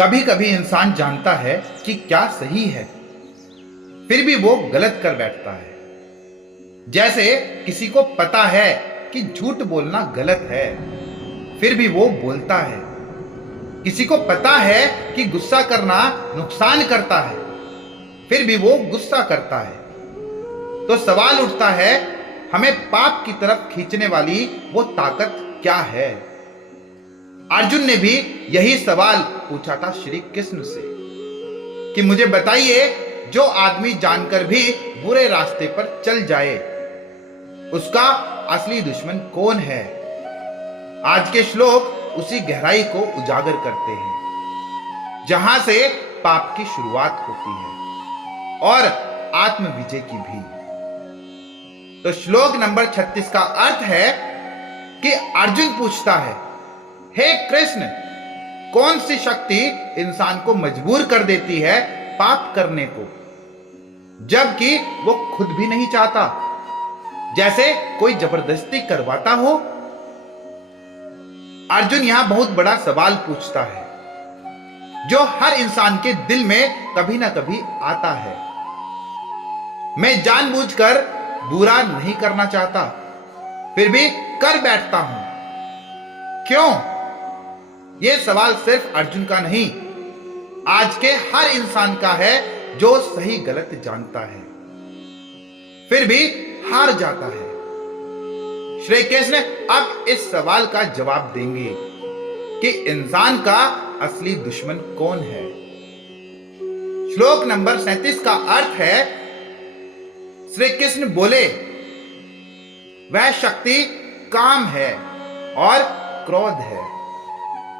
कभी कभी इंसान जानता है कि क्या सही है, फिर भी वो गलत कर बैठता है। जैसे किसी को पता है कि झूठ बोलना गलत है, फिर भी वो बोलता है। किसी को पता है कि गुस्सा करना नुकसान करता है, फिर भी वो गुस्सा करता है। तो सवाल उठता है, हमें पाप की तरफ खींचने वाली वो ताकत क्या है? अर्जुन ने भी यही सवाल पूछा था श्री कृष्ण से कि मुझे बताइए, जो आदमी जानकर भी बुरे रास्ते पर चल जाए, उसका असली दुश्मन कौन है? आज के श्लोक उसी गहराई को उजागर करते हैं, जहां से पाप की शुरुआत होती है और आत्म विजय की भी। तो श्लोक नंबर 36 का अर्थ है कि अर्जुन पूछता है, हे कृष्ण, कौन सी शक्ति इंसान को मजबूर कर देती है पाप करने को, जबकि वो खुद भी नहीं चाहता, जैसे कोई जबरदस्ती करवाता हो? अर्जुन यहां बहुत बड़ा सवाल पूछता है, जो हर इंसान के दिल में कभी ना कभी आता है। मैं जानबूझकर बुरा नहीं करना चाहता, फिर भी कर बैठता हूं। क्यों? यह सवाल सिर्फ अर्जुन का नहीं, आज के हर इंसान का है जो सही गलत जानता है, फिर भी हार जाता है। श्री कृष्ण अब इस सवाल का जवाब देंगे कि इंसान का असली दुश्मन कौन है। श्लोक नंबर 37 का अर्थ है, श्री कृष्ण बोले, वह शक्ति काम है और क्रोध है,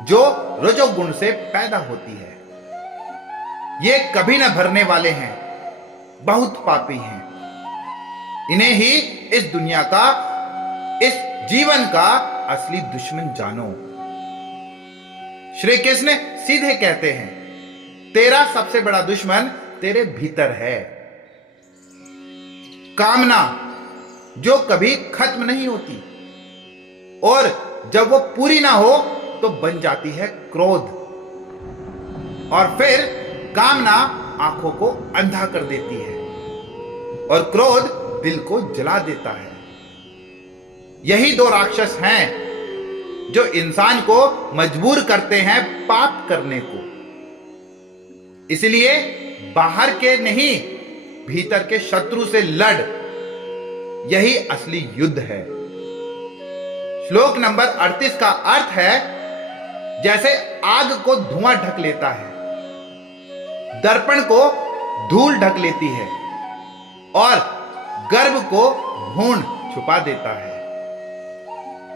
जो रजोगुण से पैदा होती है। ये कभी न भरने वाले हैं, बहुत पापी हैं। इन्हें ही इस दुनिया का, इस जीवन का असली दुश्मन जानो। श्री कृष्ण सीधे कहते हैं, तेरा सबसे बड़ा दुश्मन तेरे भीतर है। कामना जो कभी खत्म नहीं होती, और जब वो पूरी ना हो तो बन जाती है क्रोध, और फिर कामना आंखों को अंधा कर देती है और क्रोध दिल को जला देता है। यही दो राक्षस हैं जो इंसान को मजबूर करते हैं पाप करने को। इसलिए बाहर के नहीं, भीतर के शत्रु से लड़, यही असली युद्ध है। श्लोक नंबर 38 का अर्थ है, जैसे आग को धुआं ढक लेता है, दर्पण को धूल ढक लेती है और गर्भ को भूण छुपा देता है,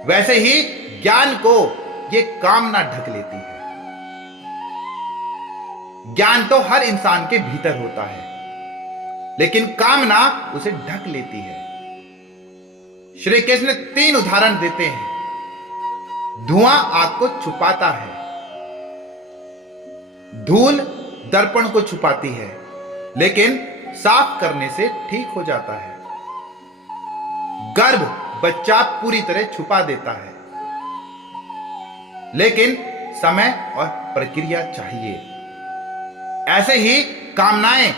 वैसे ही ज्ञान को यह कामना ढक लेती है। ज्ञान तो हर इंसान के भीतर होता है, लेकिन कामना उसे ढक लेती है। श्री कृष्ण 3 उदाहरण देते हैं। धुआं आग को छुपाता है, धूल दर्पण को छुपाती है, लेकिन साफ करने से ठीक हो जाता है। गर्भ बच्चा पूरी तरह छुपा देता है, लेकिन समय और प्रक्रिया चाहिए। ऐसे ही कामनाएं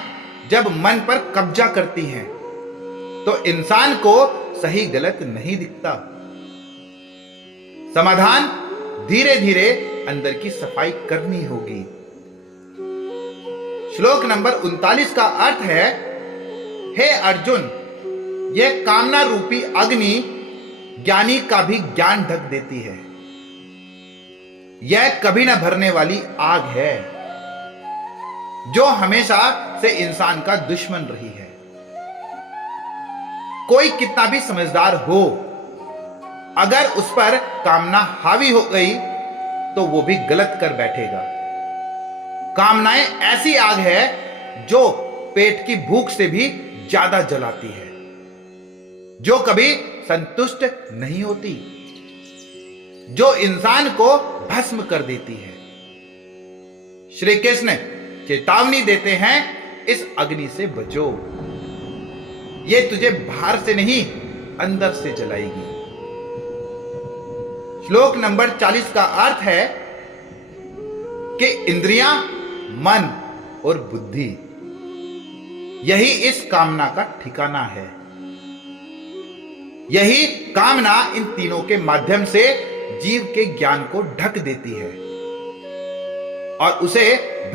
जब मन पर कब्जा करती हैं, तो इंसान को सही गलत नहीं दिखता। समाधान धीरे धीरे अंदर की सफाई करनी होगी। श्लोक नंबर 39 का अर्थ है, हे अर्जुन, यह कामना रूपी अग्नि ज्ञानी का भी ज्ञान ढक देती है। यह कभी न भरने वाली आग है, जो हमेशा से इंसान का दुश्मन रही है। कोई कितना भी समझदार हो, अगर उस पर कामना हावी हो गई तो वो भी गलत कर बैठेगा। कामनाएं ऐसी आग है जो पेट की भूख से भी ज्यादा जलाती है, जो कभी संतुष्ट नहीं होती, जो इंसान को भस्म कर देती है। श्री कृष्ण चेतावनी देते हैं, इस अग्नि से बचो, ये तुझे बाहर से नहीं अंदर से जलाएगी। श्लोक नंबर 40 का अर्थ है, कि इंद्रियां, मन और बुद्धि, यही इस कामना का ठिकाना है। यही कामना इन तीनों के माध्यम से जीव के ज्ञान को ढक देती है और उसे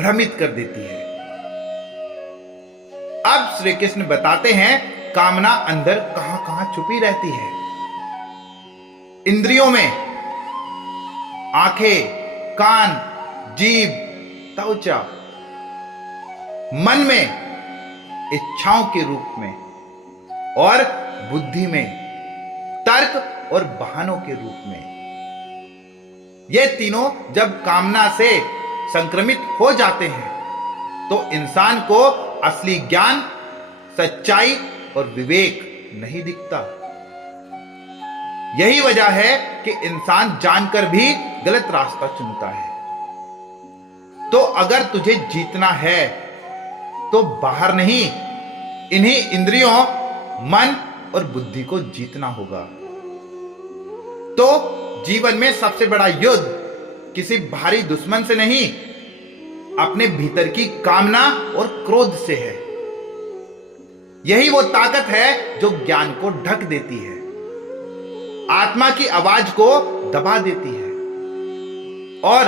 भ्रमित कर देती है। अब श्री कृष्ण बताते हैं कामना अंदर कहां कहां छुपी रहती है। इंद्रियों में, आंखें, कान, जीभ, त्वचा, मन में इच्छाओं के रूप में और बुद्धि में तर्क और बहानों के रूप में। ये तीनों जब कामना से संक्रमित हो जाते हैं तो इंसान को असली ज्ञान, सच्चाई और विवेक नहीं दिखता। यही वजह है कि इंसान जानकर भी गलत रास्ता चुनता है। तो अगर तुझे जीतना है तो बाहर नहीं, इन्हीं इंद्रियों, मन और बुद्धि को जीतना होगा। तो जीवन में सबसे बड़ा युद्ध किसी बाहरी दुश्मन से नहीं, अपने भीतर की कामना और क्रोध से है। यही वो ताकत है जो ज्ञान को ढक देती है, आत्मा की आवाज को दबा देती है और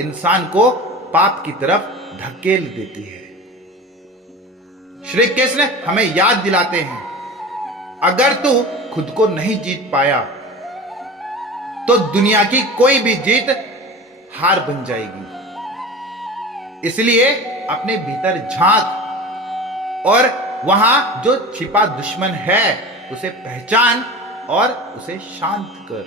इंसान को पाप की तरफ धकेल देती है। श्री कृष्ण हमें याद दिलाते हैं, अगर तू खुद को नहीं जीत पाया तो दुनिया की कोई भी जीत हार बन जाएगी। इसलिए अपने भीतर झांक और वहां जो छिपा दुश्मन है उसे पहचान और उसे शांत कर।